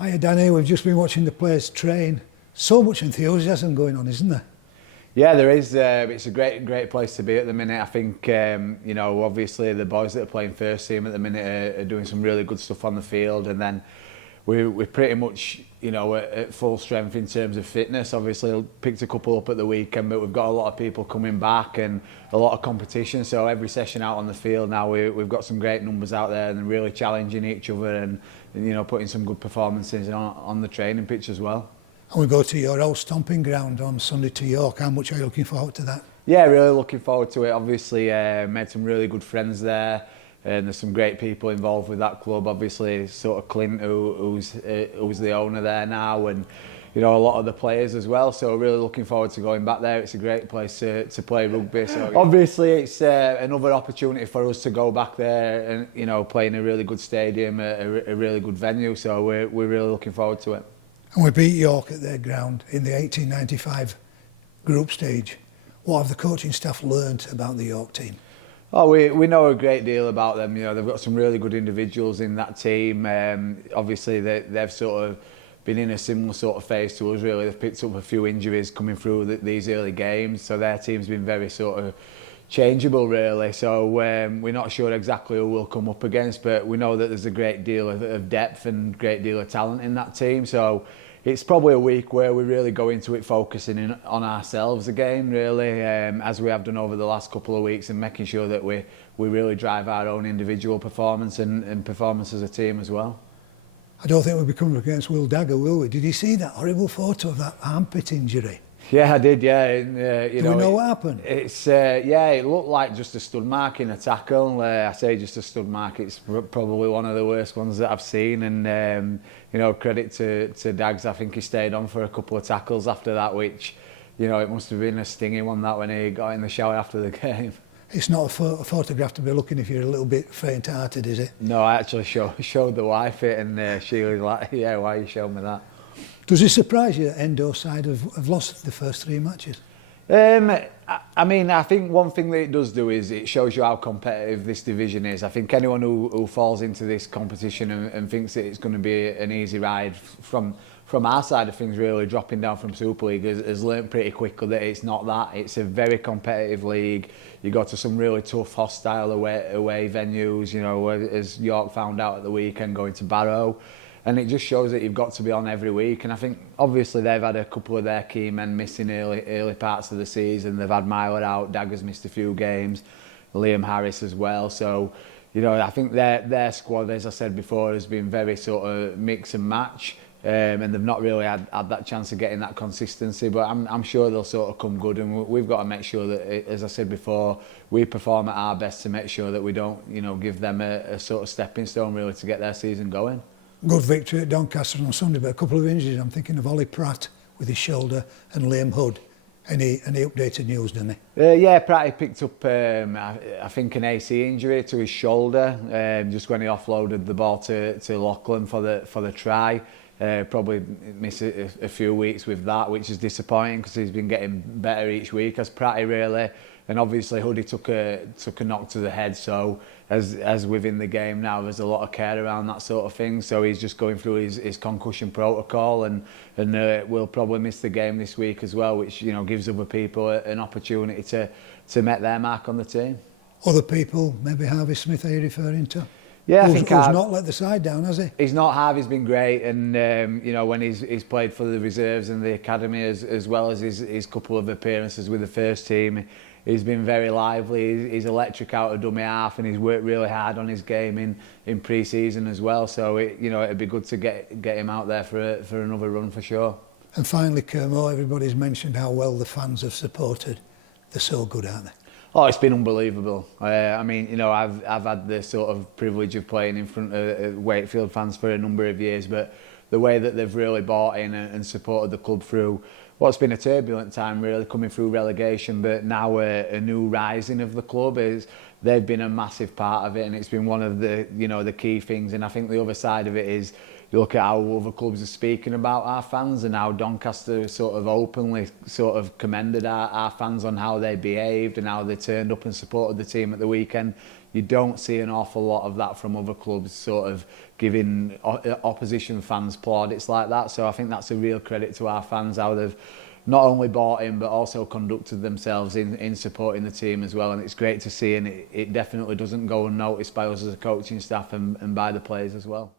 Hiya Danny, we've just been watching the players train. So much enthusiasm going on, isn't there? Yeah, there is. It's a great place to be at the minute. I think, obviously the boys that are playing first team at the minute are doing some really good stuff on the field, and then we're pretty much, at full strength in terms of fitness. Obviously, picked a couple up at the weekend, but we've got a lot of people coming back and a lot of competition. So every session out on the field now, we've got some great numbers out there and really challenging each other and putting some good performances on the training pitch as well. And we go to your old stomping ground on Sunday to York. How much are you looking forward to that? Yeah, really looking forward to it. Obviously, made some really good friends there, and there's some great people involved with that club. Obviously, sort of Clint, who's the owner there now, and a lot of the players as well. So really looking forward to going back there. It's a great place to play rugby. So obviously, it's another opportunity for us to go back there and play in a really good stadium, a really good venue. So we're really looking forward to it. And we beat York at their ground in the 1895 group stage. What have the coaching staff learnt about the York team? Oh, we know a great deal about them. They've got some really good individuals in that team. Obviously, they've sort of been in a similar sort of phase to us, really. They've picked up a few injuries coming through these early games, so their team's been very sort of changeable, really. So we're not sure exactly who we'll come up against, but we know that there's a great deal of depth and great deal of talent in that team. So it's probably a week where we really go into it focusing on ourselves again, really, as we have done over the last couple of weeks, and making sure that we really drive our own individual performance and performance as a team as well. I don't think we'll be coming up against Will Dagger, will we? Did you see that horrible photo of that armpit injury? Yeah, I did, yeah. Do we know what happened? It looked like just a stud mark in a tackle. I say just a stud mark, it's probably one of the worst ones that I've seen. And, credit to Dags, I think he stayed on for a couple of tackles after that, which, it must have been a stinging one, that, when he got in the shower after the game. It's not a photograph to be looking if you're a little bit faint-hearted, is it? No, I actually showed the wife it, and she was like, yeah, why are you showing me that? Does it surprise you that Endo side have lost the first 3 matches? I think one thing that it does do is it shows you how competitive this division is. I think anyone who falls into this competition and thinks that it's going to be an easy ride from our side of things, really dropping down from Super League, has learnt pretty quickly that it's not that. It's a very competitive league. You go to some really tough, hostile away venues, as York found out at the weekend, going to Barrow. And it just shows that you've got to be on every week. And I think obviously they've had a couple of their key men missing early parts of the season. They've had Myler out, Dagger's missed a few games, Liam Harris as well. So, I think their squad, as I said before, has been very sort of mix and match. And they've not really had that chance of getting that consistency. But I'm sure they'll sort of come good. And we've got to make sure that, as I said before, we perform at our best to make sure that we don't, give them a sort of stepping stone really to get their season going. Good victory at Doncaster on Sunday, but a couple of injuries. I'm thinking of Ollie Pratt with his shoulder and Liam Hood. Any updated news, didn't he? Yeah, Pratt picked up, I think, an AC injury to his shoulder just when he offloaded the ball to Lachlan for the try. Probably missed a few weeks with that, which is disappointing because he's been getting better each week as Pratty, really. And obviously Hoodie took a knock to the head, so as within the game now, there's a lot of care around that sort of thing. So he's just going through his concussion protocol, and will probably miss the game this week as well, which gives other people an opportunity to make their mark on the team. Other people, maybe Harvey Smith, are you referring to? Yeah, who's not let the side down, has he? He's not. Harvey's been great, and when he's played for the reserves and the academy as well as his couple of appearances with the first team, he's been very lively. He's electric out of dummy half, and he's worked really hard on his game in pre-season as well. So it'd be good to get him out there for another run for sure. And finally, Kirmond, everybody's mentioned how well the fans have supported. They're so good, aren't they? Oh, it's been unbelievable. I've had the sort of privilege of playing in front of Wakefield fans for a number of years, but the way that they've really bought in and supported the club through what's been a turbulent time, really, coming through relegation, but now a new rising of the club, is they've been a massive part of it, and it's been one of the, you know, the key things. And I think the other side of it is, you look at how other clubs are speaking about our fans, and how Doncaster sort of openly sort of commended our fans on how they behaved and how they turned up and supported the team at the weekend. You don't see an awful lot of that from other clubs, sort of giving opposition fans plaudits like that. So I think that's a real credit to our fans, how they've not only bought in but also conducted themselves in supporting the team as well. And it's great to see, and it definitely doesn't go unnoticed by us as a coaching staff and by the players as well.